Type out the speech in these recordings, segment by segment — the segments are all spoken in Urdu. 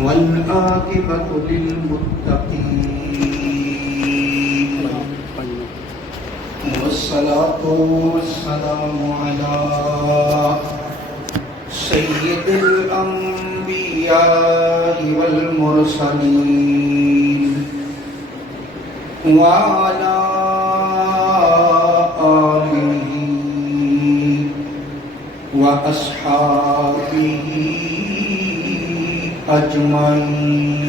والعاقبة للمتقين والصلاة والسلام على سيد الأنبياء والمرسلين وعلى آله وأصحابه أجمعين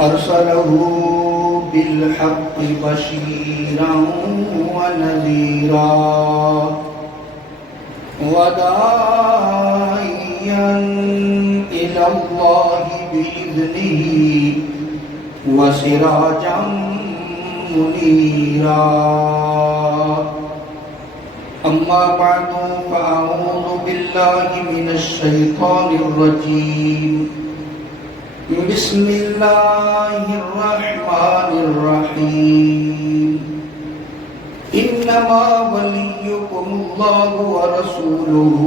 أرسله بالحق بشيرا ونذيرا وداعيا إلى الله بإذنه وسراجا منيرا أما بعد فأعوذ بالله من الشيطان الرجيم بسم الله الرحمن الرحيم إنما وليكم الله ورسوله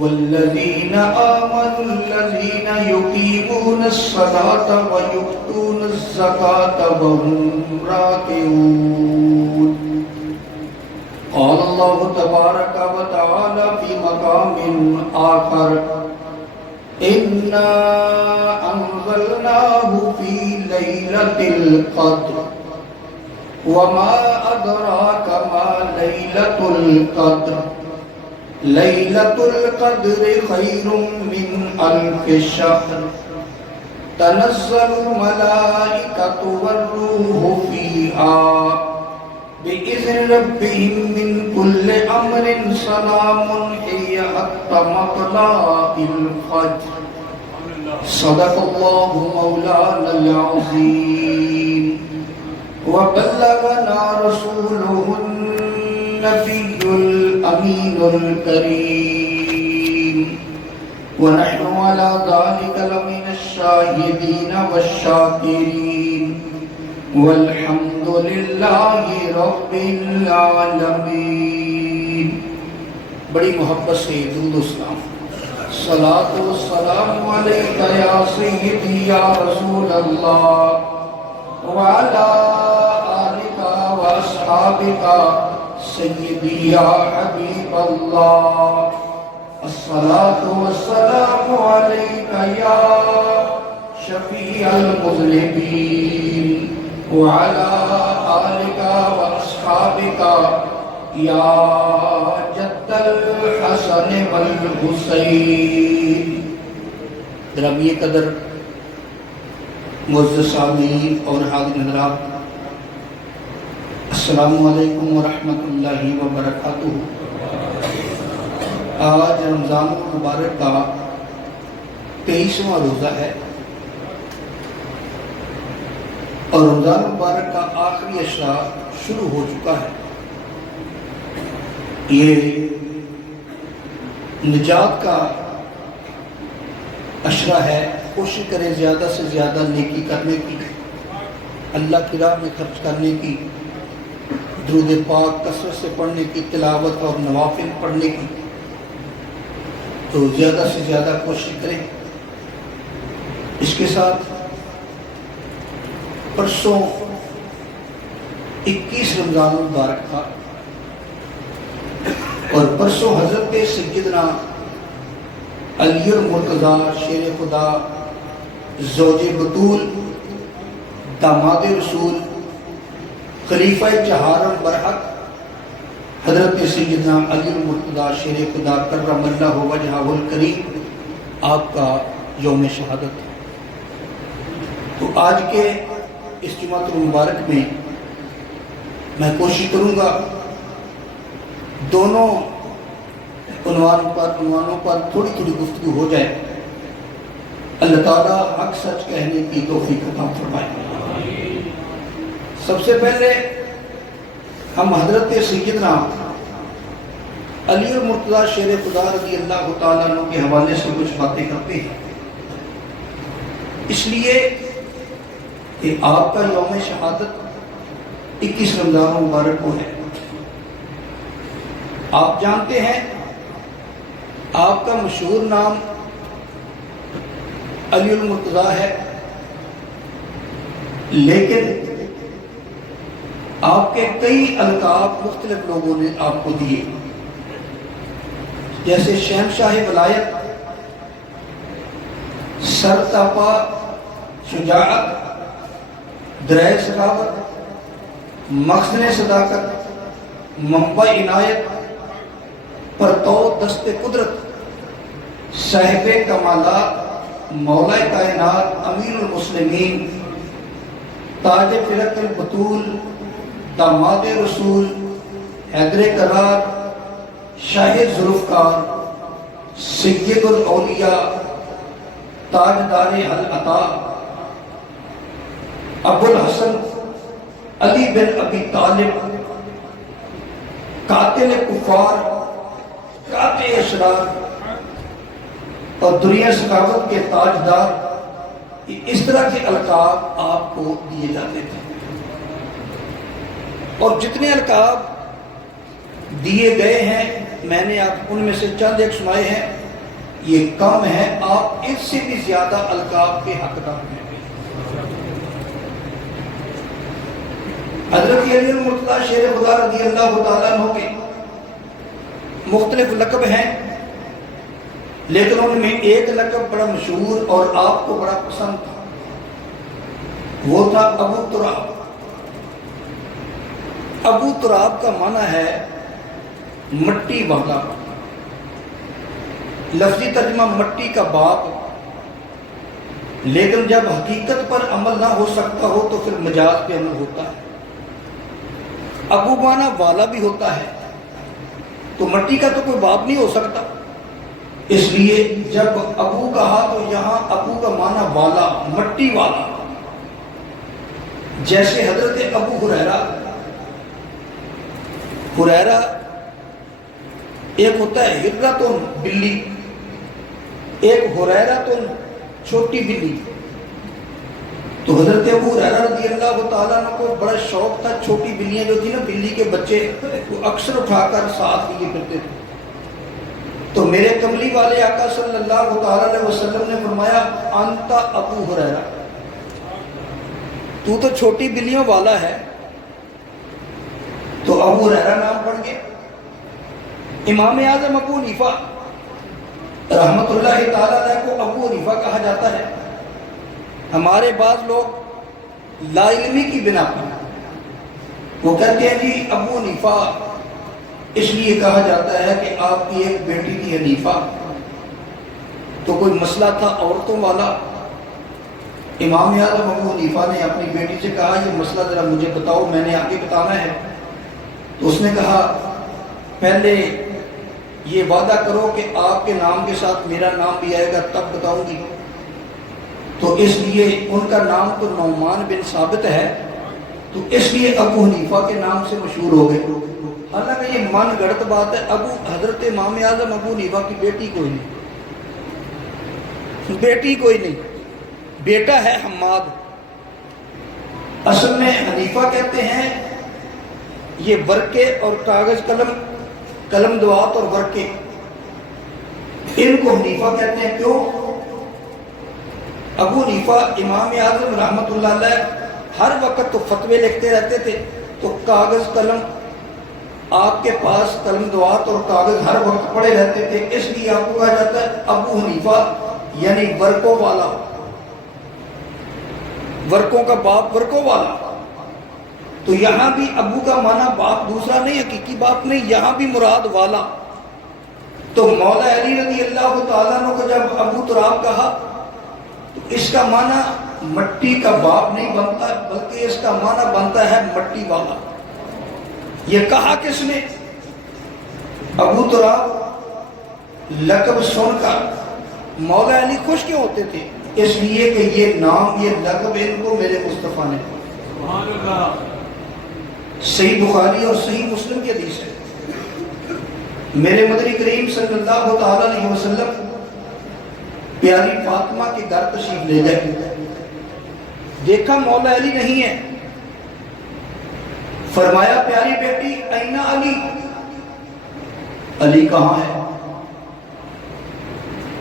والذين آمنوا الذين يقيمون الصلاة ويؤتون الزكاة وهم راكعون. قال الله تبارك وتعالى في مقام آخر إنا أنزلناه في ليلة القدر وما أدراك ما ليلة القدر ليلة القدر خير من ألف شهر تنزل الملائكة والروح فيها بإذن ربهم من كل أمر سلام هي حتى مطلع الفجر. صدق الله مولانا العظيم وبلغنا رسوله النبي الأمين الكريم ونحن على ذلك لمن الشاهدين والشاكرين والحمد للہ رب العالمین. بڑی محبت سے درود و سلام صلاۃ و سلام علیک یا سیدی یا رسول اللہ وعلی آلک و اصحابک سیدی یا حبیب اللہ. الصلاۃ والسلام علیک یا شفیع المذنبین وعلى آلك وأصحابك يا جد الحسن والحسين. گرامی قدر معزز سامعین اور حاضرین حضرات، السلام علیکم ورحمۃ اللہ وبرکاتہ. آج رمضان المبارک کا 23واں روزہ ہے اور رمضان مبارک کا آخری عشرہ شروع ہو چکا ہے. یہ نجات کا عشرہ ہے. کوشش کریں زیادہ سے زیادہ نیکی کرنے کی، اللہ کی راہ میں خرچ کرنے کی، درود پاک کثرت سے پڑھنے کی، تلاوت اور نوافل پڑھنے کی. تو زیادہ سے زیادہ کوشش کریں. اس کے ساتھ پرسوں 21 رمضان المبارک تھا اور پرسوں حضرت سیدنا علی المرتضیٰ شیر خدا زوج بطول داماد رسول خلیفہ چہارم برحق حضرت سیدنا علی المرتضیٰ شیر خدا کرم اللہ وجہہ الکریم آپ کا یوم شہادت. تو آج کے اس جمعۃ المبارک میں کوشش کروں گا دونوں عنوانوں پر تھوڑی تھوڑی گفتگو ہو جائے. اللہ تعالیٰ حق سچ کہنے کی توفیق عطا فرمائے. سب سے پہلے ہم حضرت سیدنا علی المرتضیٰ شیر خدا رضی اللہ تعالیٰ عنہ کے حوالے سے کچھ باتیں کرتے ہیں، اس لیے کہ آپ کا یوم شہادت 21 رمضان مبارک کو ہے. آپ جانتے ہیں آپ کا مشہور نام علی المرتضیٰ ہے، لیکن آپ کے کئی القاب مختلف لوگوں نے آپ کو دیے، جیسے شہنشاہ ولایت، سرتاپا شجاعت، درائے سخاوت، مخزن صداقت، منبع عنایت، پرتو دست قدرت، صاحب کمالات، مولا کائنات، امیر المسلمین، تاج فرق البطول، داماد رسول، حیدر قرار، شاہ ذوالفقار، سید الاولیاء، تاجدار حل عطا، ابو الحسن علی بن ابی طالب، قاتل کفار، قاطع اشرار اور دنیا ثقافت کے تاجدار، اس طرح کے القاب آپ کو دیے جاتے تھے۔ اور جتنے القاب دیے گئے ہیں میں نے آپ ان میں سے چند ایک سنائے ہیں، یہ کم ہے، آپ اس سے بھی زیادہ القاب کے حقدار ہیں۔ حضرت علی المرتضیٰ شیر خدا رضی اللہ تعالیٰ عنہ کے مختلف لقب ہیں، لیکن ان میں ایک لقب بڑا مشہور اور آپ کو بڑا پسند تھا، وہ تھا ابو تراب۔ ابو تراب کا معنی ہے مٹی والا، لفظی ترجمہ مٹی کا باپ، لیکن جب حقیقت پر عمل نہ ہو سکتا ہو تو پھر مجاز پہ عمل ہوتا ہے۔ ابو معنی والا بھی ہوتا ہے، تو مٹی کا تو کوئی باپ نہیں ہو سکتا، اس لیے جب ابو کہا تو یہاں ابو کا معنی والا، مٹی والا، جیسے حضرت ابو ہریرہ ایک ہوتا ہے ہرتن بلی، ایک ہریرتن چھوٹی بلی، تو حضرت ابو ہریرہ رضی اللہ تعالیٰ عنہ کو بڑا شوق تھا، چھوٹی بلیاں جو تھی نا، بلی کے بچے وہ اکثر اٹھا کر ساتھ لیے پھرتے تھے۔ تو میرے کملی والے آقا صلی اللہ تعالیٰ علیہ وسلم نے فرمایا انت ابو ہریرہ، تو تو چھوٹی بلیوں والا ہے، تو ابو ہریرہ نام پڑ گئے۔ امام اعظم ابو حنیفہ رحمت اللہ تعالیٰ علیہ کو ابو حنیفہ کہا جاتا ہے۔ ہمارے بعض لوگ لا علمی کی بنا پر وہ کہتے ہیں جی ابو حنیفہ اس لیے کہا جاتا ہے کہ آپ کی ایک بیٹی تھی حنیفہ، تو کوئی مسئلہ تھا عورتوں والا، امام اعظم ابو حنیفہ نے اپنی بیٹی سے کہا یہ مسئلہ ذرا مجھے بتاؤ، میں نے آگے بتانا ہے۔ تو اس نے کہا پہلے یہ وعدہ کرو کہ آپ کے نام کے ساتھ میرا نام بھی آئے گا تب بتاؤں گی۔ تو اس لیے ان کا نام تو نعمان بن ثابت ہے، تو اس لیے ابو حنیفہ کے نام سے مشہور ہو گئے۔ حالانکہ یہ من گڑت بات ہے، حضرت امام اعظم ابو حنیفہ کی بیٹی کوئی نہیں، بیٹی کوئی نہیں، بیٹا ہے حماد۔ اصل میں حنیفہ کہتے ہیں یہ ورقے اور کاغذ قلم دوات اور ورقے، ان کو حنیفہ کہتے ہیں۔ کیوں؟ ابو حنیفہ امام اعظم رحمت اللہ علیہ ہر وقت تو فتوے لکھتے رہتے تھے، تو کاغذ قلم آپ کے پاس، قلم دوات اور کاغذ ہر وقت پڑے رہتے تھے، اس لیے آپ کو کہا جاتا ہے ابو حنیفہ، یعنی ورقوں والا، ورقوں کا باپ، ورقوں والا۔ تو یہاں بھی ابو کا معنی باپ دوسرا نہیں، حقیقی باپ نہیں، یہاں بھی مراد والا۔ تو مولا علی رضی اللہ تعالیٰ عنہ کو جب ابو تراب کہا تو اس کا معنی مٹی کا باپ نہیں بنتا، بلکہ اس کا معنی بنتا ہے مٹی والا۔ یہ کہا کس نے؟ ابو تراب لقب سن کر مولا علی خوش کیوں ہوتے تھے؟ اس لیے کہ یہ نام، یہ لقب ان کو میرے مصطفیٰ نے۔ صحیح بخاری اور صحیح مسلم کی حدیث ہے، میرے مدنی کریم صلی اللہ تعالی علیہ وسلم پیاری فاطمہ کے گھر تشریف لے گئے، دیکھا مولا علی نہیں ہے، فرمایا پیاری بیٹی اینا علی، علی کہاں ہے؟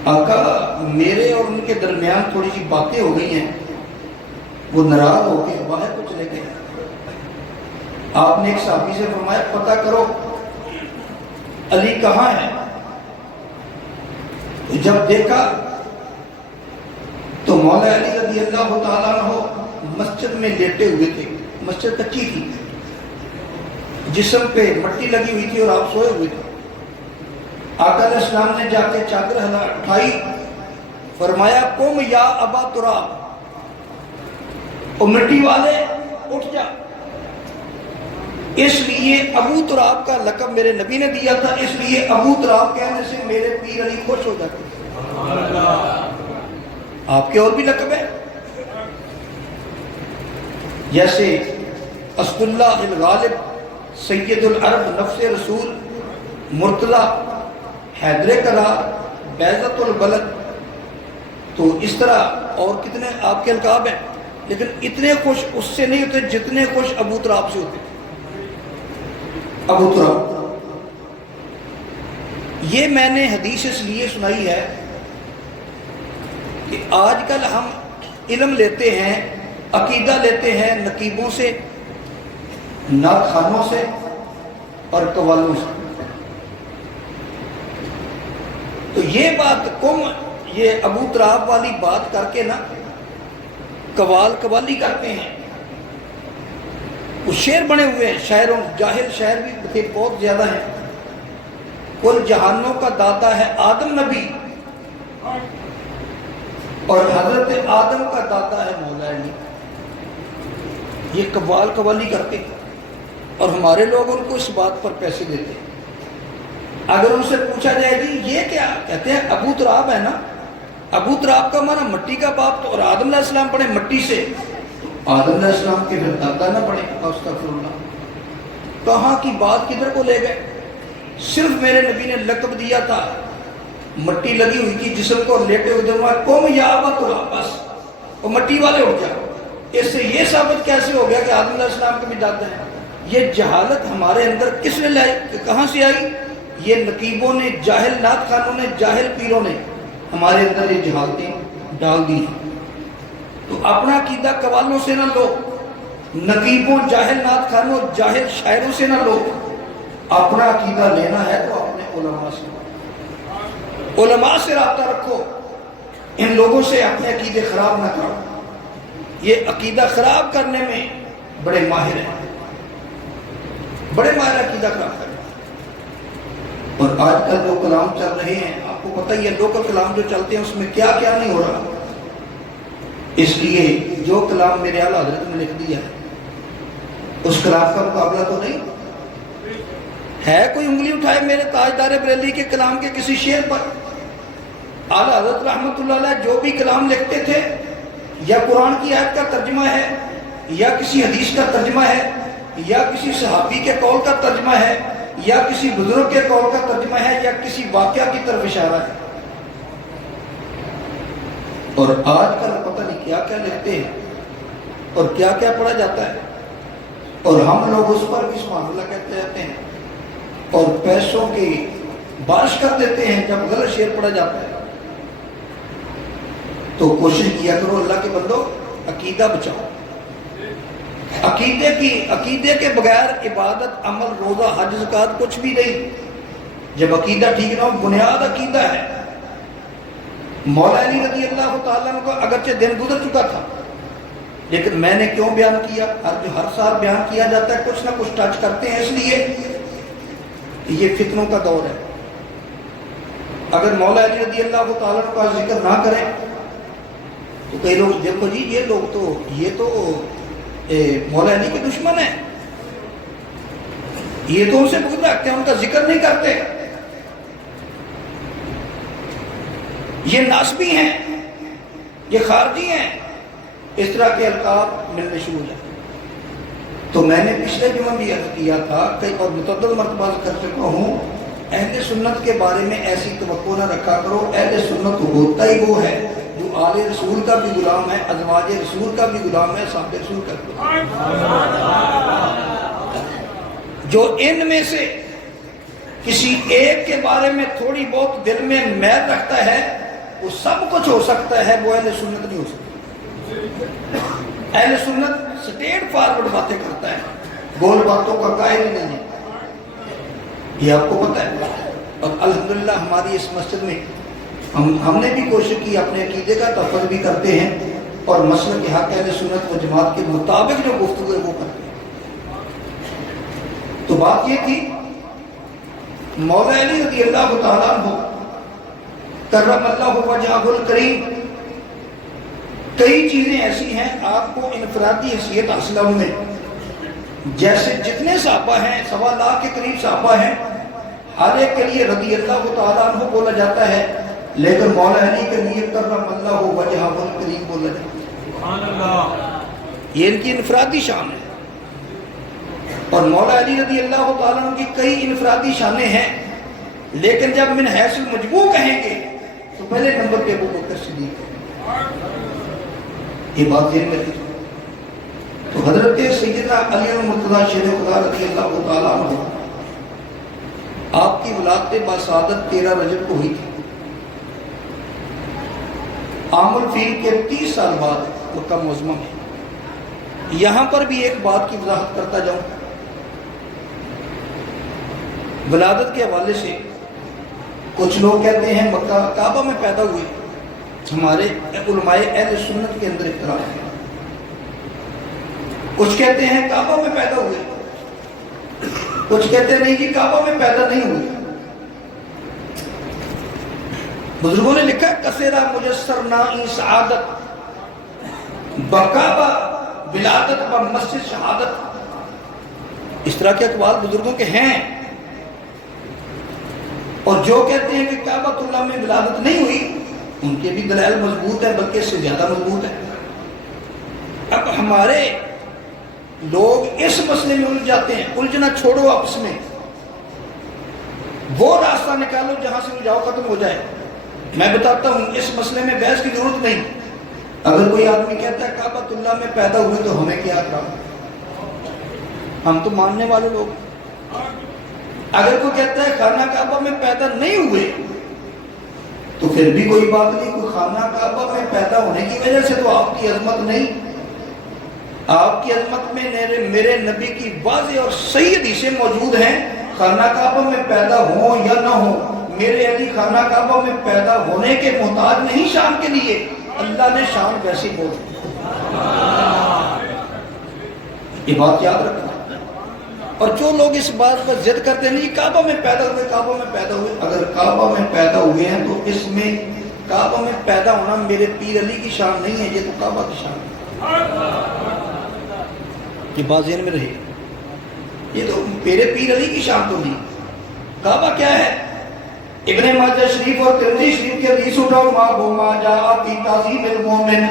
آقا میرے اور ان کے درمیان تھوڑی سی باتیں ہو گئی ہیں، وہ ناراض ہو کے باہر کو چلے گئے۔ آپ نے ایک صحابی سے فرمایا پتہ کرو علی کہاں ہے؟ جب دیکھا تو مولا علی رضی اللہ تعالیٰ عنہ مسجد میں لیٹے ہوئے تھے، مسجد کچی تھی، جسم پہ مٹی لگی ہوئی تھی اور آپ سوئے ہوئے تھے۔ آقا علیہ السلام نے جا کے چادر اٹھائی، فرمایا قم یا ابا تراب، او مٹی والے اٹھ جا۔ اس لیے ابو تراب کا لقب میرے نبی نے دیا تھا، اس لیے ابو تراب کہنے سے میرے پیر علی خوش ہو جاتے ہیں۔ آپ کے اور بھی لقب ہے، جیسے اسد اللہ الغالب، سید العرب، نفس رسول، مرتضی، حیدر کرار، بیضۃ البلد، تو اس طرح اور کتنے آپ کے القاب ہیں، لیکن اتنے خوش اس سے نہیں ہوتے جتنے خوش ابو تراب سے ہوتے تھے۔ ابو تراب، یہ میں نے حدیث اس لیے سنائی ہے کہ آج کل ہم علم لیتے ہیں، عقیدہ لیتے ہیں نقیبوں سے، نعت خوانوں سے اور قوالوں سے۔ تو یہ بات یہ ابو تراب والی بات کر کے نا قوالی کرتے ہیں، وہ شعر بنے ہوئے ہیں، شاعروں جاہل شاعر بھی بہت زیادہ ہیں۔ کل جہانوں کا داتا ہے آدم نبی، اور حضرت آدم کا داتا ہے مولا علی۔ یہ قوالی کرتے ہیں، اور ہمارے لوگ ان کو اس بات پر پیسے دیتے ہیں۔ اگر ان سے پوچھا جائے جی یہ کیا، کہتے ہیں ابو تراب ہے نا، ابو تراب کا مانا مٹی کا باپ، تو اور آدم علیہ السلام پڑھے مٹی سے، آدم علیہ السلام کے پھر دادا نہ پڑھے، استغفر اللہ۔ کہاں کی بات کدھر کو لے گئے؟ صرف میرے نبی نے لقب دیا تھا، مٹی لگی ہوئی تھی جسم کو، لیٹے ہوئے دماغ قوم یا ابا تراب، بس وہ مٹی والے اٹھ جاؤ۔ اس سے یہ ثابت کیسے ہو گیا کہ آدم علیہ السلام کے بھی دادا ہیں؟ یہ جہالت ہمارے اندر کس نے لائی، کہ کہاں سے آئی؟ یہ نقیبوں نے، جاہل نعت خوانوں نے، جاہل پیروں نے ہمارے اندر یہ جہالتیں ڈال دی ہیں۔ تو اپنا عقیدہ قوالوں سے نہ لو، نقیبوں، جاہل نعت خوانوں، جاہل شاعروں سے نہ لو۔ اپنا عقیدہ لینا ہے تو اپنے علماء سے رابطہ رکھو، ان لوگوں سے اپنے عقیدے خراب نہ کرو۔ یہ عقیدہ خراب کرنے میں بڑے ماہر ہیں، بڑے ماہر عقیدہ خراب کرنے۔ اور آج کل جو کلام چل رہے ہیں، آپ کو پتہ ہی ہے لوکل کلام جو چلتے ہیں اس میں کیا کیا نہیں ہو رہا۔ اس لیے جو کلام میرے اعلیٰ حضرت نے لکھ دیا ہے اس کلام کا مقابلہ تو نہیں ہے۔ کوئی انگلی اٹھائے میرے تاجدار بریلی کے کلام کے کسی شعر پر؟ اعلیٰ حضرت رحمۃ اللہ علیہ جو بھی کلام لکھتے تھے، یا قرآن کی آیت کا ترجمہ ہے، یا کسی حدیث کا ترجمہ ہے، یا کسی صحابی کے قول کا ترجمہ ہے، یا کسی بزرگ کے قول کا ترجمہ ہے، یا کسی واقعہ کی طرف اشارہ ہے۔ اور آج کل پتہ نہیں کیا کیا لکھتے ہیں اور کیا کیا پڑھا جاتا ہے، اور ہم لوگ اس پر بھی سبحان اللہ کہتے رہتے ہیں، اور پیسوں کی بارش کر دیتے ہیں جب غلط شعر پڑھا جاتا ہے۔ تو کوشش کیا کرو اللہ کے بندو، عقیدہ بچاؤ۔ عقیدے کے بغیر عبادت، عمل، روزہ، حج، زکوٰۃ کچھ بھی نہیں۔ جب عقیدہ ٹھیک نہ ہو، بنیاد عقیدہ ہے۔ مولا علی رضی اللہ تعالیٰ عنہ کو اگرچہ دن گزر چکا تھا، لیکن میں نے کیوں بیان کیا؟ ہر سال بیان کیا جاتا ہے، کچھ نہ کچھ ٹچ کرتے ہیں، اس لیے یہ فتنوں کا دور ہے۔ اگر مولا علی رضی اللہ تعالیٰ عنہ کا ذکر نہ کریں تو کئی لوگ دیکھو جی یہ لوگ تو مولا علی کے دشمن ہیں، یہ تو ان سے بغض رکھتے ہیں، ان کا ذکر نہیں کرتے، یہ ناسبی ہیں، یہ خارجی ہیں، اس طرح کے القاب ملنے شروع ہو جاتے ہیں۔ تو میں نے پچھلے جمعہ بھی عرض کیا تھا کئی اور متعدد مرتبہ کر چکا ہوں، اہل سنت کے بارے میں ایسی توقع نہ رکھا کرو۔ اہل سنت ہوتا ہی وہ ہے جو آل رسول کا بھی غلام ہے، ازواج رسول کا بھی غلام ہے، صحابہ رسول کا بھی غلام ہے۔ جو ان میں سے کسی ایک کے بارے میں تھوڑی بہت دل میں میل رکھتا ہے، وہ سب کچھ ہو سکتا ہے، وہ اہل سنت نہیں ہو سکتا۔ اہل سنت سٹیٹ فارورڈ باتیں کرتا ہے، گول باتوں کا قائل ہی نہیں ہے، یہ آپ کو پتہ ہے۔ اور الحمدللہ ہماری اس مسجد میں ہم نے بھی کوشش کی، اپنے عقیدے کا تحفظ بھی کرتے ہیں اور مسلک کے حق اہل سنت و جماعت کے مطابق جو گفتگو ہے وہ کرتے ہیں۔ تو بات یہ تھی، مولا علی رضی اللہ تعالیٰ عنہ کرم اللہ وجہہ الکریم، کئی چیزیں ایسی ہیں آپ کو انفرادی حیثیت حاصل ان میں، جیسے جتنے صحابہ ہیں 1.25 لاکھ کے قریب صحابہ ہیں، ہر ایک کے لیے رضی اللہ تعالیٰ عنہ بولا جاتا ہے، لیکن مولا علی کے لیے کرم اللہ وجہہ الکریم بولا جاتا ہے۔ سبحان اللہ، یہ ان کی انفرادی شان ہے۔ اور مولا علی رضی اللہ تعالیٰ عنہ کی کئی انفرادی شانیں ہیں، لیکن جب من حیث المجموع کہیں گے تو پہلے نمبر پہ ابو بکر صدیق ہے، یہ بات ذہن میں رکھیں۔ تو حضرت سیدنا علی المرتضیٰ شیر خدا رضی اللہ تعالیٰ عنہ، آپ کی ولادت باسعادت 13 رجب کو ہوئی تھی، عام الفیل کے 30 سال بعد مکہ معظمہ میں۔ یہاں پر بھی ایک بات کی وضاحت کرتا جاؤں، ولادت کے حوالے سے کچھ لوگ کہتے ہیں مکہ کعبہ میں پیدا ہوئے، ہمارے علماء اہل سنت کے اندر اختلاف ہے۔ کچھ کہتے ہیں کعبہ میں پیدا ہوئے، کچھ کہتے ہیں نہیں جی کعبہ میں پیدا نہیں ہوئے۔ بزرگوں نے لکھا کثیرہ مجسر نائی سعادت بکعبہ ولادت بمسجد شہادت، اس طرح کے اقوال بزرگوں کے ہیں۔ اور جو کہتے ہیں کہ کعبۃ اللہ میں ولادت نہیں ہوئی، ان کے بھی دلائل مضبوط ہیں، بلکہ اس سے زیادہ مضبوط ہے۔ اب ہمارے لوگ اس مسئلے میں الجھ جاتے ہیں، الجھنا چھوڑو آپس میں، وہ راستہ نکالو جہاں سے الجھاؤ ختم ہو جائے۔ میں بتاتا ہوں اس مسئلے میں بحث کی ضرورت نہیں۔ اگر کوئی آدمی کہتا ہے کعبۃ اللہ میں پیدا ہوئے تو ہمیں کیا کرا، ہم تو ماننے والے لوگ۔ اگر کوئی کہتا ہے خانہ کعبہ میں پیدا نہیں ہوئے تو پھر بھی کوئی بات نہیں، کوئی خانہ کعبہ میں پیدا ہونے کی وجہ سے تو آپ کی عظمت نہیں، آپ کی عظمت میں میرے نبی کی واضح اور صحیح حدیثیں موجود ہیں، خانہ کعبہ میں پیدا ہوں یا نہ ہوں، میرے علی خانہ کعبہ میں پیدا ہونے کے محتاج نہیں شان کے لیے، اللہ نے شان ویسی بول دی۔ یہ بات یاد رکھنا۔ اور جو لوگ اس بات پر ضد کرتے ہیں نہیں کعبہ میں پیدا ہوئے، کعبہ میں پیدا ہوئے، اگر کعبہ میں پیدا ہوئے ہیں تو اس میں کعبہ میں پیدا ہونا میرے پیر علی کی شان نہیں ہے، یہ تو کعبہ کی شان ہے۔ یہ بات ذہن میں رہے، یہ تو میرے پیر علی کی شان تو نہیں۔ کعبہ کیا ہے؟ ابن ماجہ شریف اور ترمذی شریف کے حدیث اٹھاؤ، ما جاء فی تعظیم المومن،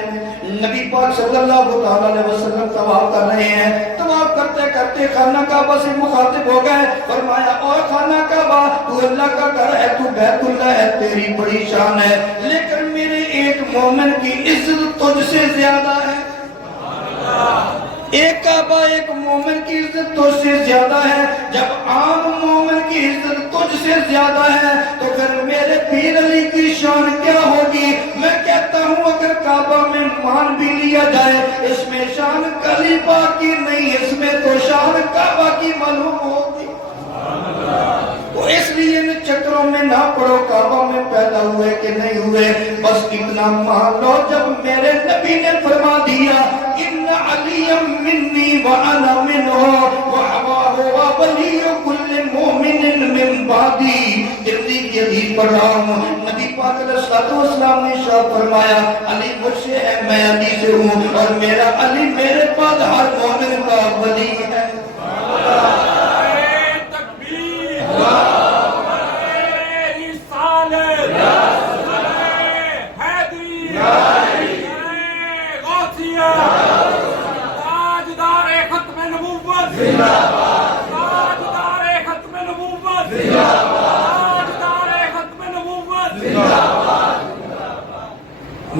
نبی پاک صلی اللہ علیہ وسلم طواف کر رہے ہیں، طواف کرتے کرتے خانہ کعبہ سے مخاطب ہو گئے، فرمایا اوہ خانہ کعبہ تو اللہ کا گھر ہے، تو بیت اللہ ہے، تیری بڑی شان ہے، لیکن میرے ایک مومن کی عزت تجھ سے زیادہ ہے۔ ایک کعبہ ایک مومن کی عزت تجھ سے زیادہ ہے، جب عام مومن کی عزت تجھ سے زیادہ ہے تو پھر میرے پیر علی کی شان کیا ہوگی؟ میں کہتا ہوں اگر کعبہ میں مان بھی لیا جائے، اس میں شان علی پاک کی نہیں، اس میں تو شان کعبہ کی معلوم ہوگی۔ وہ اس لیے ان چکروں میں نہ پڑو کعبہ میں پیدا ہوئے کہ نہیں ہوئے، بس اتنا مان لو جب میرے نبی نے فرما دیا ان علی منی وانا منہ وابا ولی کل مومن من بعدی۔ ترمذی کی حدیث پڑھ رہا ہوں، نبی پاک علیہ الصلوۃ والسلام نے ارشاد فرمایا علی مجھ سے ہے، میں علی سے ہوں، اور میرا علی میرے بعد ہر مومن کا ولی ہے۔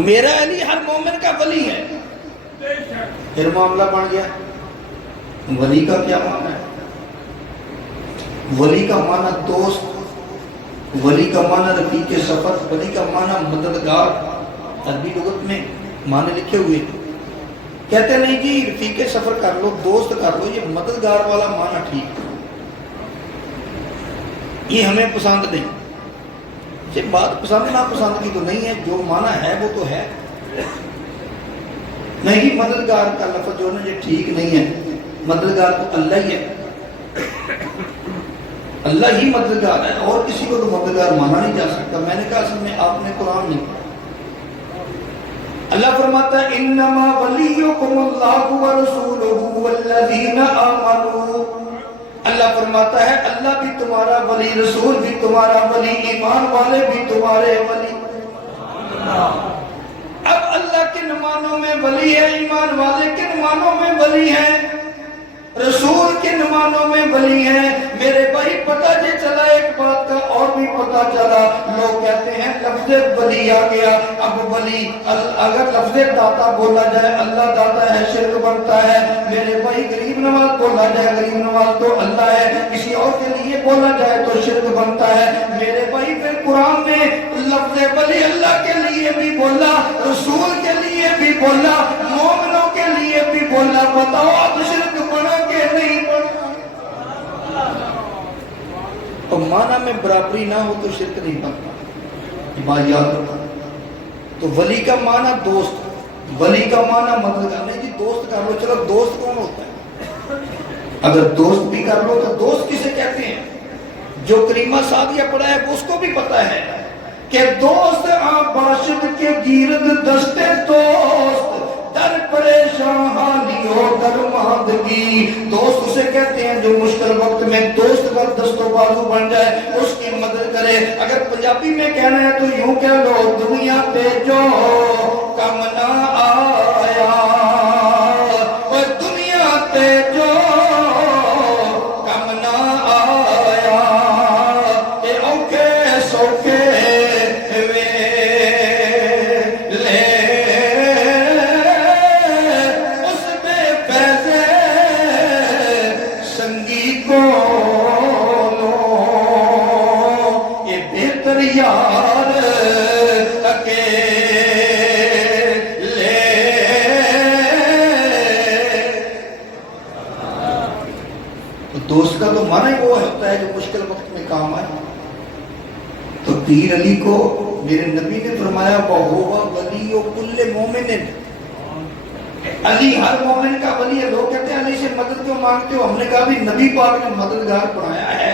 میرا علی ہر مومن کا ولی ہے۔ پھر معاملہ بن گیا ولی کا کیا معنی ہے؟ ولی کا معنی دوست، ولی کا معنی رفیق سفر، ولی کا معنی مددگار، عربی لغت میں معنی لکھے ہوئے ہیں۔ کہتے نہیں جی رفیق سفر کر لو، دوست کر لو، یہ مددگار والا معنی ٹھیک، یہ ہمیں پسند نہیں۔ یہ بات پسند نہ پسند کی تو نہیں ہے، جو معنی ہے وہ تو ہے۔ نہیں مددگار کا لفظ جو ہے یہ ٹھیک نہیں ہے، مددگار تو اللہ ہی ہے، اللہ ہی مددگار ہے، اور کسی کو تو مددگار مانا نہیں جا سکتا۔ میں نے کہا اصل میں آپ نے قرآن نہیں پڑھا۔ اللہ فرماتا ہے انما ولیکم اللہ ورسولہ والذین آمنوا، اللہ فرماتا ہے اللہ بھی تمہارا ولی، رسول بھی تمہارا ولی، ایمان والے بھی تمہارے ولی۔ اب اللہ کن معنوں میں ولی ہے، ایمان والے کن معنوں میں ولی ہیں، رسول کن معنوں میں ولی ہیں؟ میرے بھائی پتہ جے چلا ایک بات کا اور بھی پتہ چلا، لوگ کہتے ہیں لفظ ولی آ گیا، اب ولی اگر لفظ داتا بولا جائے اللہ داتا ہے شرک بنتا ہے، میرے بھائی غریب نواز بولا جائے غریب نواز تو اللہ ہے، کسی اور کے لیے بولا جائے تو شرک بنتا ہے۔ میرے بھائی پھر قرآن میں لفظ ولی اللہ کے لیے بھی بولا، رسول کے لیے بھی بولا، مومنوں کے لیے بھی بولا، بتاؤ اب شرک بنا کہ نہیں بنا؟ تو معنی میں برابری نہ ہو تو شرک نہیں بنتا، بات یاد رکھنا۔ تو ولی کا معنی دوست، ولی کا معنی مددگار نہیں جی دوست کر لو، چلو دوست کون ہوتا ہے؟ اگر دوست بھی کر لو تو دوست کسے کہتے ہیں؟ جو کریمہ سعدیہ پڑھا ہے اس کو بھی پتا ہے کہ دوست عاشق کے گرد دستے دوست، در پریشان حالی ہو در ماندگی، دوست اسے کہتے ہیں جو مشکل وقت میں دوست کا دست و بازو بن جائے، اس کی مدد کرے۔ اگر پنجابی میں کہنا ہے تو یوں کہہ لو دنیا پہ جو کم نہ آیا، اور دنیا پہ جو کم نہ آیا، اے اوکے سوکے دوست کا تو معنی وہ ہوتا ہے جو مشکل وقت میں کام آئے۔ تو پیر علی کو میرے نبی نے فرمایا وَهُوَ وَلِيُّ كُلِّ مُؤْمِنٍ، علی ہر مومن کا ولی ہے۔ لوگ کہتے ہیں علی سے مدد کیوں مانگتے ہو؟ ہم نے کہا بھی نبی پاک نے مددگار بنایا ہے،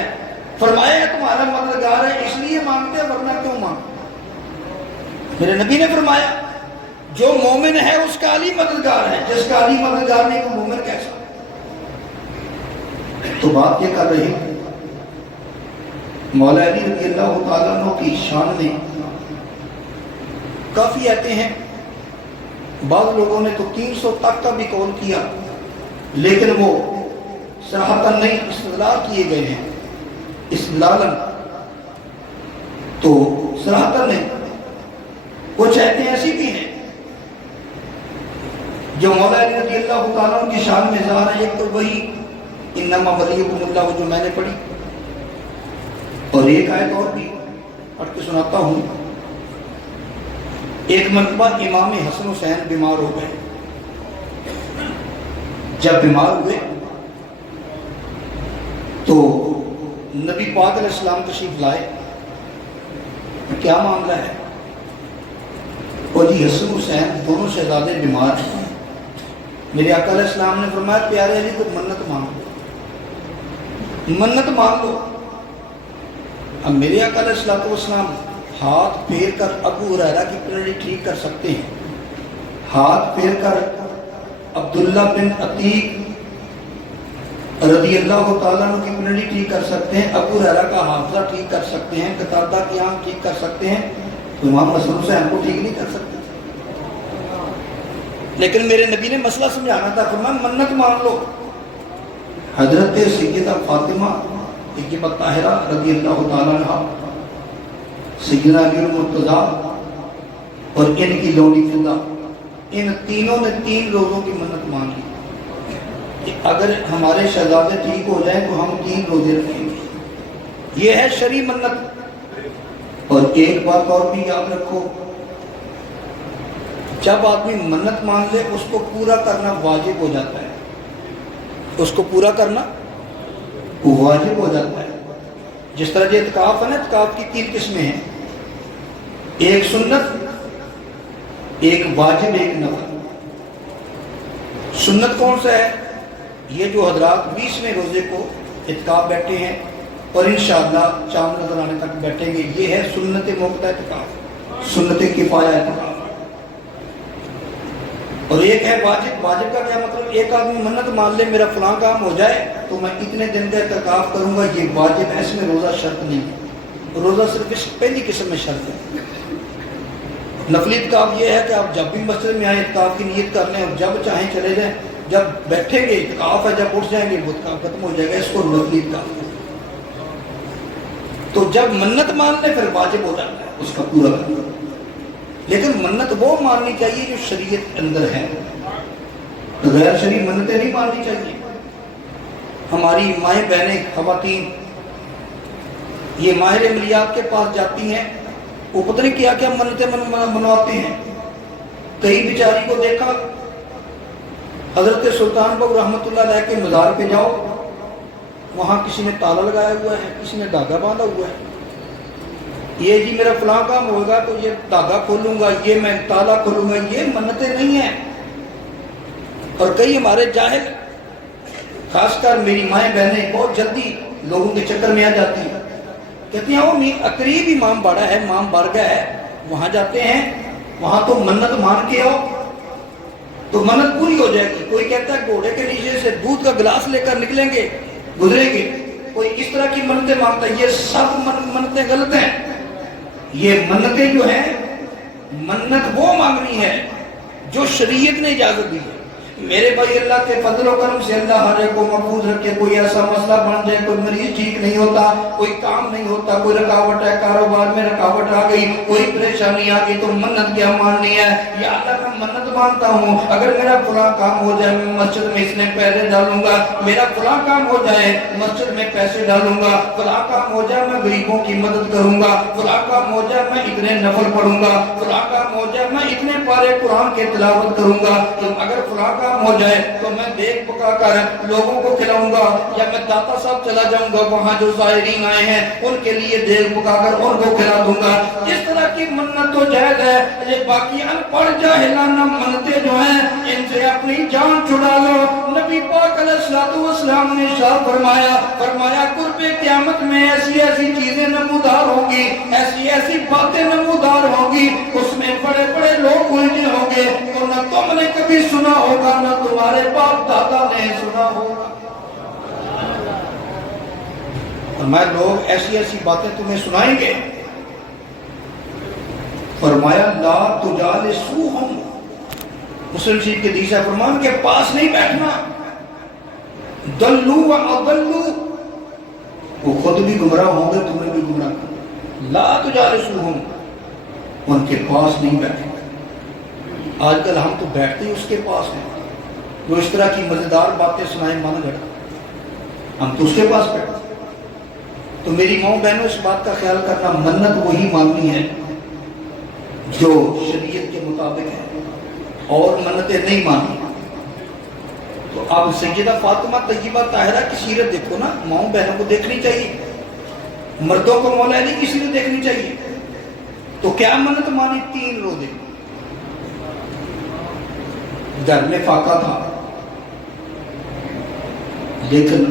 فرمایا ہے تمہارا مددگار ہے اس لیے مانگتے ہیں ورنہ کیوں مانگتے؟ میرے نبی نے فرمایا جو مومن ہے اس کا علی مددگار ہے، جس کا علی مددگار نہیں وہ مومن کیسا؟ تو بات یہ کر رہے ہیں مولا علی رضی اللہ تعالیٰ عنہ کی شان میں کافی آتے ہیں، بعض لوگوں نے تو 300 تک کا بھی قول کیا، لیکن وہ صراحتاً نہیں استدلال کیے گئے ہیں، استدلالاً تو صراحتاً نہیں، کچھ آیتیں ایسی بھی ہیں جو مولا علی رضی اللہ تعالیٰ عنہ کی شان میں ظاہر ہے۔ ایک تو وہی انما ولیکم اللہ جو میں نے پڑھی، اور ایک آیت اور بھی پڑھ کے سناتا ہوں۔ ایک مرتبہ امام حسن حسین بیمار ہو گئے، جب بیمار ہوئے تو نبی پاک علیہ السلام تشریف لائے، کیا معاملہ ہے؟ اور جی حسن حسین دونوں شہزادے بیمار ہیں، میرے آقا علیہ السلام نے فرمایا پیارے علی کو منت مانگو، منت مانگ لو۔ اب میرے آقا علیہ السلام ہاتھ پھیر کر ابو ہریرہ کی پنڈلی ٹھیک کر سکتے ہیں، ہاتھ پھیر کر عبداللہ بن عتیق رضی اللہ تعالیٰ عنہ کی پنڈلی ٹھیک کر سکتے ہیں، ابو ہریرہ کا حافظہ ٹھیک کر سکتے ہیں، قتادہ کی آنکھ ٹھیک کر سکتے ہیں، تو امام حسن حسین کو ٹھیک نہیں کر سکتے۔ لیکن میرے نبی نے مسئلہ سمجھانا تھا، فرمایا منت مانگ لو۔ حضرت سیدہ فاطمہ طاہرہ رضی اللہ تعالیٰ عنہ، سیدنا علی المرتضیٰ اور ان کی لونڈی فضہ، ان تینوں نے 3 روزوں کی منت مانگی کہ اگر ہمارے شہزادے ٹھیک ہو جائیں تو ہم 3 روزے رکھیں گے۔ یہ ہے شرعی منت۔ اور ایک بات اور بھی یاد رکھو، جب آدمی منت مان لے اس کو پورا کرنا واجب ہو جاتا ہے، اس کو پورا کرنا واجب ہو جاتا ہے۔ جس طرح یہ اعتکاف ہے نا، اعتکاف کی 3 قسمیں ہیں، ایک سنت، ایک واجب، ایک نفل۔ سنت کون سا ہے؟ یہ جو حضرات 20ویں روزے کو اعتکاف بیٹھے ہیں اور انشاءاللہ چاند نظر آنے تک بیٹھیں گے، یہ ہے سنت موقع اعتکاف، سنت کفایہ اعتکاف۔ اور ایک ہے واجب۔ واجب کا کیا مطلب؟ ایک آدمی منت مان لے میرا فلاں کام ہو جائے تو میں اتنے دن کا اعتکاف کروں گا، یہ واجب ہے، اس میں روزہ شرط نہیں ہے، روزہ صرف اس پہلی قسم میں شرط ہے۔ نفلی اعتکاف یہ ہے کہ آپ جب بھی مسجد میں آئیں اعتکاف کی نیت کر لیں اور جب چاہیں چلے جائیں، جب بیٹھیں گے اعتکاف ہے، جب اٹھ جائیں گے وہ اعتکاف ختم ہو جائے گا، اس کو نفلی اعتکاف کہتے ہیں۔ تو جب منت مان لے پھر واجب ہو جاتا ہے اس کا پورا کرنا، لیکن منت وہ ماننی چاہیے جو شریعت اندر ہے، غیر شرعی منتیں نہیں ماننی چاہیے۔ ہماری مائیں بہنیں خواتین یہ ماہر عملیات کے پاس جاتی ہیں، وہ پتہ نہیں کیا کیا منتیں منواتے ہیں۔ کئی بیچاری کو دیکھا، حضرت سلطان بہو رحمۃ اللہ علیہ کے مزار پہ جاؤ، وہاں کسی نے تالا لگایا ہوا ہے، کسی نے دھاگا باندھا ہوا ہے، یہ جی میرا فلاں کام ہوگا تو یہ دھاگا کھولوں گا، یہ میں تالا کھولوں گا، یہ منتیں نہیں ہیں۔ اور کئی ہمارے جاہل، خاص کر میری مائیں بہنیں بہت جلدی لوگوں کے چکر میں آ جاتی ہیں، کہتی ہیں وہ قریب امام باڑا ہے، امام بارگاہ ہے، وہاں جاتے ہیں، وہاں تو منت مان کے آؤ تو منت پوری ہو جائے گی۔ کوئی کہتا ہے گھوڑے کے نیچے سے دودھ کا گلاس لے کر نکلیں گے، گزریں گے، کوئی اس طرح کی منتیں مانگتا ہے۔ یہ سب منتیں غلط ہیں۔ یہ منتیں جو ہیں، منت وہ مانگنی ہے جو شریعت نے اجازت دی ہے۔ میرے بھائی اللہ کے فضل و کرم سے اللہ ہر ایک کو محفوظ رکھے، کوئی ایسا مسئلہ بن جائے، کوئی مریض ٹھیک نہیں ہوتا، کوئی کام نہیں ہوتا، کوئی رکاوٹ ہے، کاروبار میں رکاوٹ آ گئی، کوئی پریشانی آ گئی، تو منت کیا ماننی ہے؟ یا اللہ میں منت مانتا ہوں اگر میرا فلاں کام ہو جائے میں مسجد میں اس میں پیسے ڈالوں گا، میرا فلاں کام ہو جائے مسجد میں پیسے ڈالوں گا، فلاں کام ہو جائے میں غریبوں کی مدد کروں گا، فلاں کام ہو جائے میں اتنے نفل پڑھوں گا، فلاں کام ہو جائے میں اتنے پارے قرآن کے تلاوت کروں گا، اگر فلاں کام ہو جائے تو میں دیکھ پکا کر لوگوں کو کھلاؤں گا، یا میں داتا صاحب چلا جاؤں گا، وہاں جو زائرین آئے ہیں ان کے لیے دیکھ پکا کر ان کو کھلا دوں گا۔ اس طرح کی منت تو جائز ہے، یہ باقی ان پڑھ جاہلانہ منتیں جو ہیں ان سے اپنی جان چھڑا لو۔ نبی پاک علیہ الصلوۃ والسلام نے ارشاد فرمایا قرب قیامت میں ایسی ایسی چیزیں نمودار ہوں گی، ایسی ایسی باتیں نمودار ہوں گی، اس میں بڑے بڑے لوگ الجھے ہوں گے، تو نہ تم نے کبھی سنا ہوگا نہ تمہارے باپ دادا نے سنا ہوگا۔ فرمایا لوگ ایسی ایسی باتیں تمہیں سنائیں گے، فرمایا لا تجالسوہم، مسلم شریف کے حدیث ہے، فرمان کے پاس نہیں بیٹھنا، دلو و اضلو، وہ خود بھی گمراہ ہوں گے تمہیں بھی گمراہ کریں، لا تجالسوہم، ان کے پاس نہیں بیٹھنا۔ آج کل ہم تو بیٹھتے ہی اس کے پاس ہیں، جو اس طرح کی مزیدار باتیں سنائیں من گڑا، ہم تو اس کے پاس بیٹھتے۔ تو میری ماں بہنوں اس بات کا خیال کرنا، منت وہی مانگنی ہے جو شریعت کے مطابق ہے، اور منتیں نہیں ماننی۔ تو اب سیدہ فاطمہ طیبہ طاہرہ کی سیرت دیکھو نا، ماں بہنوں کو دیکھنی چاہیے، مردوں کو مولا علی کی سیرت دیکھنی چاہیے۔ تو کیا منت مانی؟ 3 روزے، گھر میں فاقہ تھا، لیکن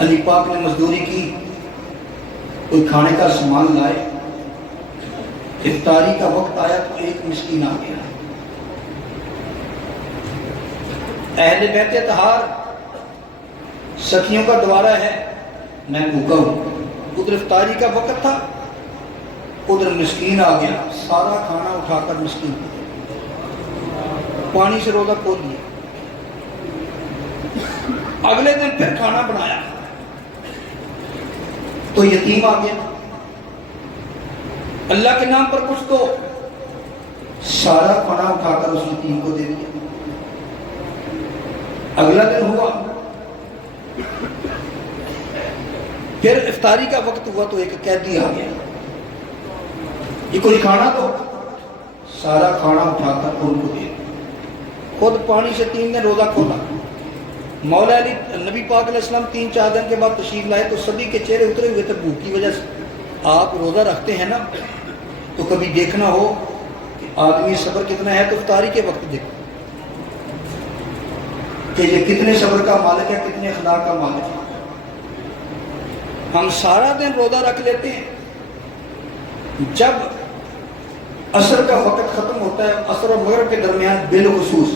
علی پاک نے مزدوری کی، کوئی کھانے کا سامان لائے، افطاری کا وقت آیا تو ایک مسکین آ گیا، اہل بیت اطہار سخیوں کا دوارہ ہے، میں بھوکا ہوں، ادھر افطاری کا وقت تھا، ادھر مسکین آ گیا، سارا کھانا اٹھا کر مسکین کو پانی سے روزہ کھول دیا۔ اگلے دن پھر کھانا بنایا تو یتیم آ گیا، اللہ کے نام پر کچھ تو، سارا کھانا اٹھا کر اس یتیم کو دے دیا۔ اگلا دن ہوا، پھر افطاری کا وقت ہوا تو ایک قیدی آ گیا، یہ کوئی کھانا دو، سارا کھانا اٹھا کر ان کو دے دو۔ خود پانی سے 3 دن روزہ کھولا۔ مولا علی نبی پاک علیہ السلام 3-4 دن کے بعد تشریف لائے تو سبھی کے چہرے اترے ہوئے تھے بھوک کی وجہ سے۔ آپ روزہ رکھتے ہیں نا تو کبھی دیکھنا ہو کہ آدمی صبر کتنا ہے تو افطاری کے وقت دیکھو کہ یہ کتنے صبر کا مالک ہے، کتنے اخلاق کا مالک ہے۔ ہم سارا دن روزہ رکھ لیتے ہیں، جب عصر کا وقت ختم ہوتا ہے، عصر اور مغرب کے درمیان بالخصوص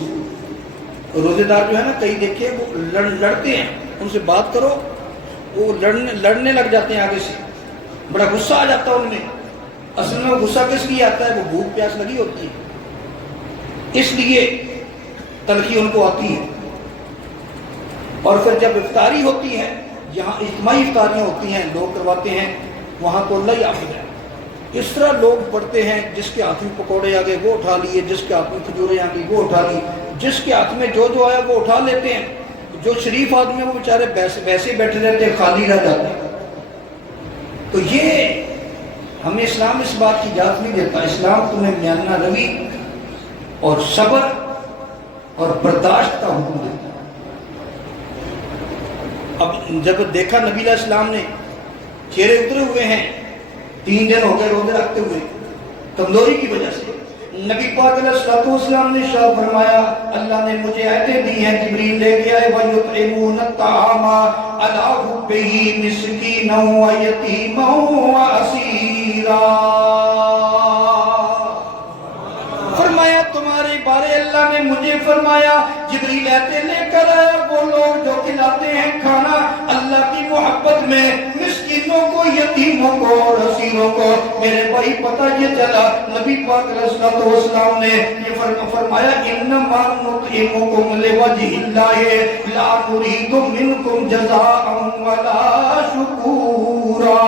روزے دار جو ہے نا، کئی دیکھیے وہ لڑتے ہیں، ان سے بات کرو وہ لڑنے لگ جاتے ہیں آگے سے، بڑا غصہ آ جاتا ہے ان میں۔ اصل میں غصہ کس لیے آتا ہے؟ وہ بھوک پیاس لگی ہوتی ہے، اس لیے تلخی ان کو آتی ہے۔ اور پھر جب افطاری ہوتی ہے، یہاں اجتماعی افطاریاں ہوتی ہیں، لوگ کرواتے ہیں، وہاں تو اللہ ہی حافظ ہے۔ اس طرح لوگ پڑھتے ہیں، جس کے ہاتھ میں پکوڑے آ گئے وہ اٹھا لیے، جس کے ہاتھ میں کھجوریں آ گئی وہ اٹھا لی، جس کے ہاتھ میں جو آیا وہ اٹھا لیتے ہیں۔ جو شریف آدمی ہیں وہ بیچارے ویسے بیٹھے رہتے ہیں، خالی رہ جاتے ہیں۔ تو یہ ہمیں اسلام اس بات کی اجازت نہیں دیتا۔ اسلام تمہیں میانہ روی اور صبر اور برداشت کا حکم دیتا ہے۔ اب جب دیکھا نبی علیہ السلام نے چہرے اترے ہوئے ہیں، 3 دن ہو گئے روزے رکھتے ہوئے کمزوری کی وجہ سے، نبی پاک علیہ السلام نے ارشاد فرمایا، اللہ نے مجھے آیتیں دی ہیں، جبریل لے کے آئے، وَيُطْعِمُونَ الطَّعَامَ عَلَىٰ حُبِّهِ مِسْكِينًا وَيَتِيمًا وَأَسِيرًا۔ فرمایا تمہارے بارے اللہ نے مجھے فرمایا، جبریل آیتیں لے کر آیا، وہ لوگ جو کھلاتے ہیں کھانا اللہ کی محبت میں مسکینوں کو، یتیموں کو اور اسیروں کو۔ میرے بھائی پتہ یہ چلا، نبی پاک علیہ السلام نے یہ فرمایا، انما نطعمکم لوجہ اللہ لا نرید منکم جزاء ولا شکورا۔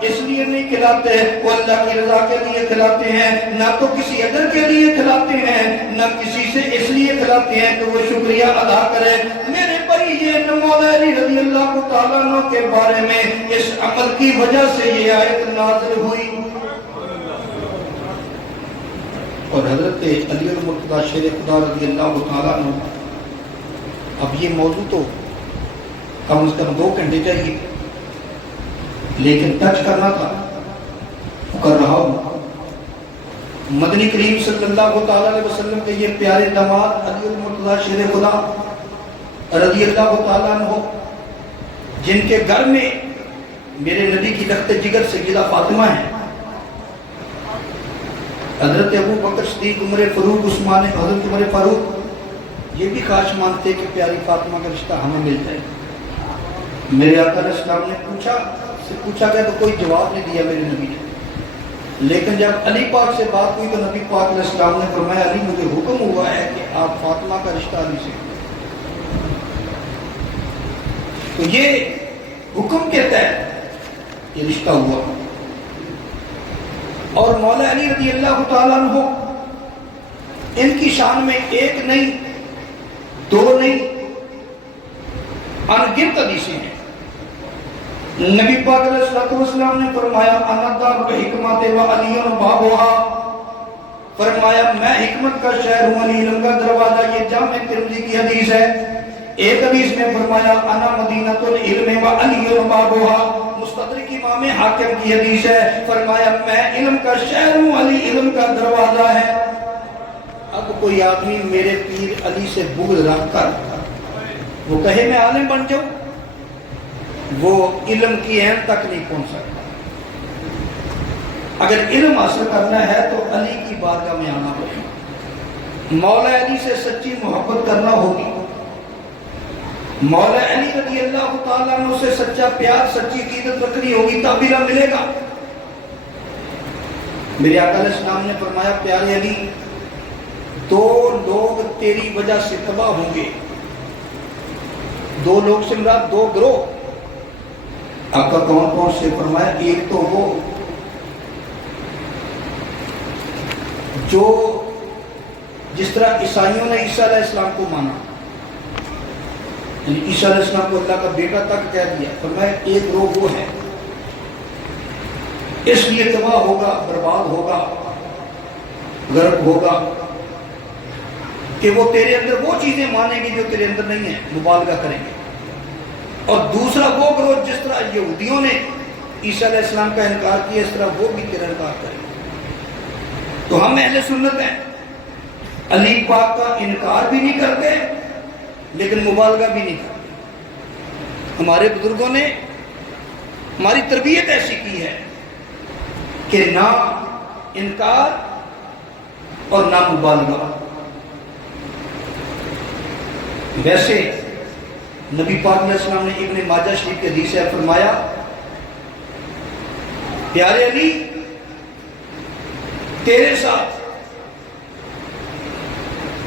اس لیے نہیں کھلاتے، وہ اللہ کی رضا کے لیے کھلاتے ہیں، نہ تو کسی اجر کے لیے کھلاتے ہیں، نہ کسی سے اس لیے کھلاتے ہیں کہ وہ شکریہ ادا کرے۔ میرے بھائی یہ مولا علی رضی اللہ تعالیٰ عنہ کے بارے میں اس عمل کی وجہ سے یہ آیت نازل ہوئی۔ اور حضرت علی المرتضیٰ شیر خدا رضی اللہ تعالیٰ عنہ، اب یہ موضوع تو کم از کم 2 گھنٹے چاہیے، لیکن ٹچ کرنا تھا، کر رہا ہوں۔ مدنی کریم صلی اللہ تعالیٰ علیہ وسلم کے یہ پیارے داماد علی المرتضیٰ شیر خدا رضی اللہ تعالیٰ عنہ، جن کے گھر میں میرے نبی کی لخت جگر سیدہ فاطمہ ہے، حضرت ابو بکر صدیق، عمر فاروق، عثمان، حضرت عمر فاروق یہ بھی خواہش مانتے کہ پیاری فاطمہ کا رشتہ ہمیں مل جائے۔ میرے آقا علیہ السلام نے پوچھا گیا تو کوئی جواب نہیں دیا میرے نبی نے، لیکن جب علی پاک سے بات ہوئی تو نبی پاک علیہ السلام نے فرمایا، علی مجھے حکم ہوا ہے کہ آپ فاطمہ کا رشتہ علی سے۔ تو یہ حکم کے تحت یہ رشتہ ہوا۔ اور مولا علی رضی اللہ تعالیٰ عنہ، ان کی شان میں 1 نہیں 2 نہیں انگنت حدیثیں ہیں۔ نبی پاک علیہ السلام نے فرمایا، انا دار الحکمت و علی بابها، فرمایا میں حکمت کا شہر ہوں، علی علم کا دروازہ۔ یہ جامع ترمذی کی حدیث ہے۔ ایک حدیث میں فرمایا، انا مدینہ العلم و علی بابها، مستدرک امام حاکم کی حدیث ہے، فرمایا میں علم کا شہر ہوں، علی علم کا دروازہ ہے۔ اب کوئی آدمی میرے پیر علی سے بغض رکھ کر وہ کہے میں عالم بن جاؤں، وہ علم کی عین تک نہیں پہنچ سکتا۔ اگر علم حاصل کرنا ہے تو علی کی بارگاہ میں آنا ہوگا، مولا علی سے سچی محبت کرنا ہوگی، مولا علی رضی اللہ تعالیٰ عنہ سے سچا پیار، سچی عقیدت رکھنی ہوگی، تب علم ملے گا۔ میرے آقا علیہ السلام نے فرمایا، پیارے علی 2 لوگ تیری وجہ سے تباہ ہوں گے۔ 2 لوگ سے مراد 2 گروہ۔ آقا کون کون سے؟ فرمایا ایک تو وہ جو جس طرح عیسائیوں نے عیسیٰ علیہ السلام کو مانا، یعنی عیسیٰ علیہ السلام کو اللہ کا بیٹا تک کہہ دیا، فرمایا ایک گروہ وہ ہے اس لیے تباہ ہوگا، برباد ہوگا، غرق ہوگا کہ وہ تیرے اندر وہ چیزیں مانیں گے جو تیرے اندر نہیں ہیں، مبالغہ کریں گے۔ اور دوسرا وہ گروہ جس طرح یہودیوں نے عیسیٰ علیہ السلام کا انکار کیا، اس طرح وہ بھی تیرا انکار کریں گے۔ تو ہم اہل سنت ہیں، علی پاک کا انکار بھی نہیں کرتے لیکن مبالغہ بھی نہیں کرتے۔ ہمارے بزرگوں نے ہماری تربیت ایسی کی ہے کہ نہ انکار اور نہ مبالغہ۔ ویسے نبی پاک علیہ السلام نے ابن ماجہ شریف کے حدیث ہے فرمایا، پیارے علی تیرے ساتھ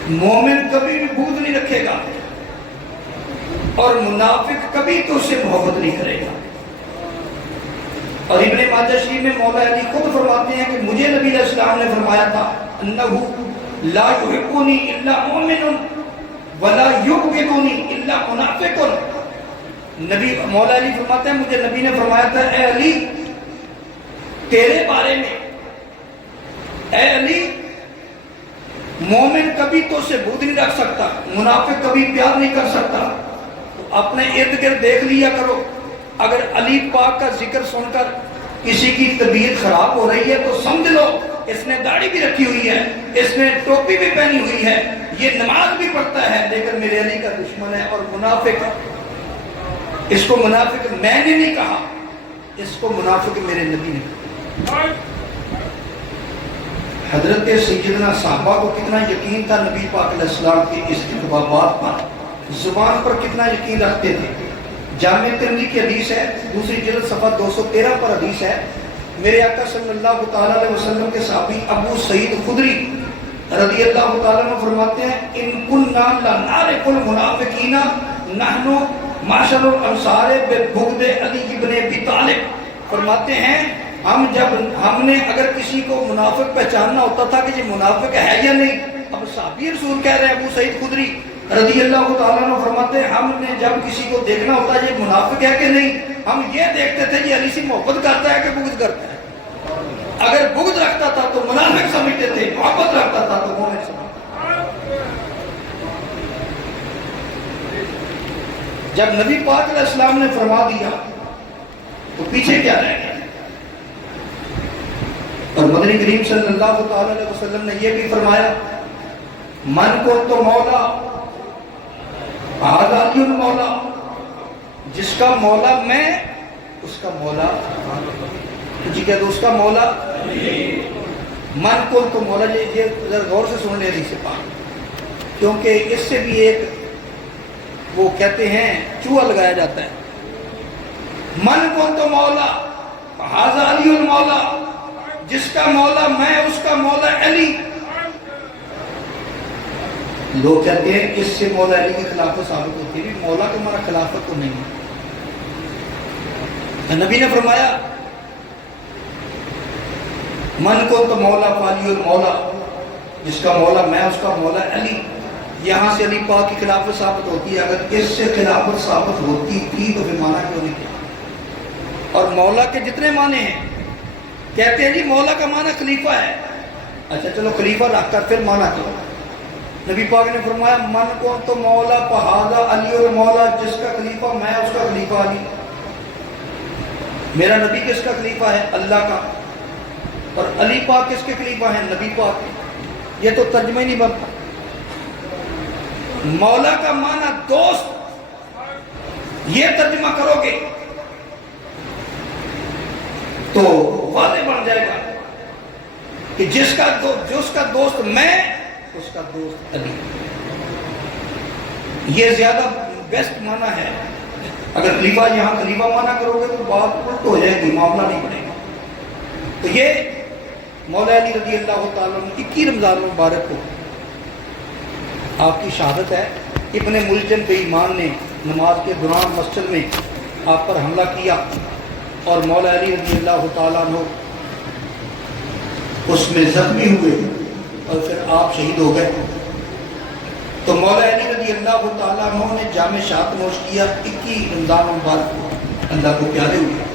مومن کبھی بھی بغض نہیں رکھے گا اور منافق کبھی تو اس سے محبت نہیں کرے گا۔ اور ابن ماجہ شریف میں مولا علی خود فرماتے ہیں کہ مجھے نبی علیہ السلام نے فرمایا تھا انہو لا یحبنی الا مومن ولا یبغضنی الا منافق۔ نبی مولا علی فرماتے ہیں مجھے نبی نے فرمایا تھا اے علی تیرے بارے میں، اے علی مومن کبھی تو سے بغض نہیں رکھ سکتا، منافق کبھی پیار نہیں کر سکتا۔ تو اپنے ارد گرد دیکھ لیا کرو، اگر علی پاک کا ذکر سن کر کسی کی طبیعت خراب ہو رہی ہے تو سمجھ لو اس نے داڑھی بھی رکھی ہوئی ہے، اس نے ٹوپی بھی پہنی ہوئی ہے، یہ نماز بھی پڑھتا ہے لیکن میرے علی کا دشمن ہے اور منافق ہے۔ اس کو منافق میں نے نہیں کہا، اس کو منافق میرے نبی نے کہا۔ حضرت سیدنا صحابہ کو کتنا یقین تھا نبی پاک علیہ السلام کے اس خطابات پر، زبان پر کتنا یقین رکھتے تھے۔ جامع ترمذی کی حدیث ہے، دوسری جلد صفحہ 213 پر حدیث ہے، میرے آقا صلی اللہ تعالیٰ علیہ وسلم کے صحابی ابو سعید خدری رضی اللہ تعالیٰ عنہ فرماتے ہیں ان کننا لنعرف المنافقین نحن معشر الانصار ببغض علی ابن ابی طالب۔ فرماتے ہیں ہم نے اگر کسی کو منافق پہچاننا ہوتا تھا کہ یہ منافق ہے یا نہیں، اب صحابی رسول کہہ رہے ہیں ابو سعید خدری رضی اللہ تعالیٰ عنہ فرماتے ہیں ہم نے جب کسی کو دیکھنا ہوتا ہے یہ منافق ہے کہ نہیں، ہم یہ دیکھتے تھے یہ علی سے محبت کرتا ہے کہ بغض کرتا ہے۔ اگر بغض رکھتا تھا تو منافق سمجھتے تھے، محبت رکھتا تھا تو مومن سمجھتے۔ جب نبی پاک علیہ السلام نے فرما دیا تو پیچھے کیا رہ گیا؟ اور مدنی کریم صلی اللہ تعالیٰ علیہ وسلم نے یہ بھی فرمایا من کو تو مولا علی المولا، جس کا مولا میں اس کا مولا جی کہہ دو اس کا مولا من کو تو مولا۔ یہ ذرا غور سے سن لیں حدیث پاک، کیونکہ اس سے بھی ایک وہ کہتے ہیں چوہا لگایا جاتا ہے۔ من کو تو مولا ھذا علی المولا، جس کا مولا میں اس کا مولا علی۔ لوگ کہتے ہیں اس سے مولا علی کی خلافت ثابت ہوتی ہے، مولا کا ہمارا خلافت تو نہیں ہے۔ نبی نے فرمایا من کو تو مولا علی المولا، جس کا مولا میں اس کا مولا علی۔ یہاں سے علی پاک کی خلافت ثابت ہوتی ہے، اگر اس سے خلافت ثابت ہوتی تھی تو پھر مانا کیوں نہیں کیا؟ اور مولا کے جتنے معنی ہیں، کہتے ہیں جی مولا کا معنی خلیفہ ہے، اچھا چلو خلیفہ رکھ کر پھر مانا کیوں؟ نبی پاک نے فرمایا من کو تو مولا فھذا علی المولا، جس کا خلیفہ میں اس کا خلیفہ علی۔ میرا نبی کس کا خلیفہ ہے؟ اللہ کا۔ اور علی پاک کس کے خلیفہ ہیں؟ نبی پاک۔ یہ تو ترجمہ ہی نہیں بنتا۔ مولا کا معنی دوست، یہ ترجمہ کرو گے تو واضح بن جائے گا کہ جس کا دوست میں اس کا دوست علی۔ یہ زیادہ بیسٹ معنی ہے۔ اگر خلیفہ یہاں خلیفہ معنی کرو گے تو بات الٹ ہو جائے گی، معاملہ نہیں بنے گا۔ تو یہ مولا علی رضی اللہ تعالیٰ عنہ 21 رمضان مبارک کو آپ کی شہادت ہے۔ ابن ملجم بے ایمان نے نماز کے دوران مسجد میں آپ پر حملہ کیا اور مولا علی رضی اللہ تعالیٰ عنہ اس میں زخمی ہوئے اور پھر آپ شہید ہو گئے۔ تو مولا علی رضی اللہ تعالیٰ عنہ نے جام شہادت نوش کیا 21 رمضان مبارک کو، اللہ کو پیارے ہوئے۔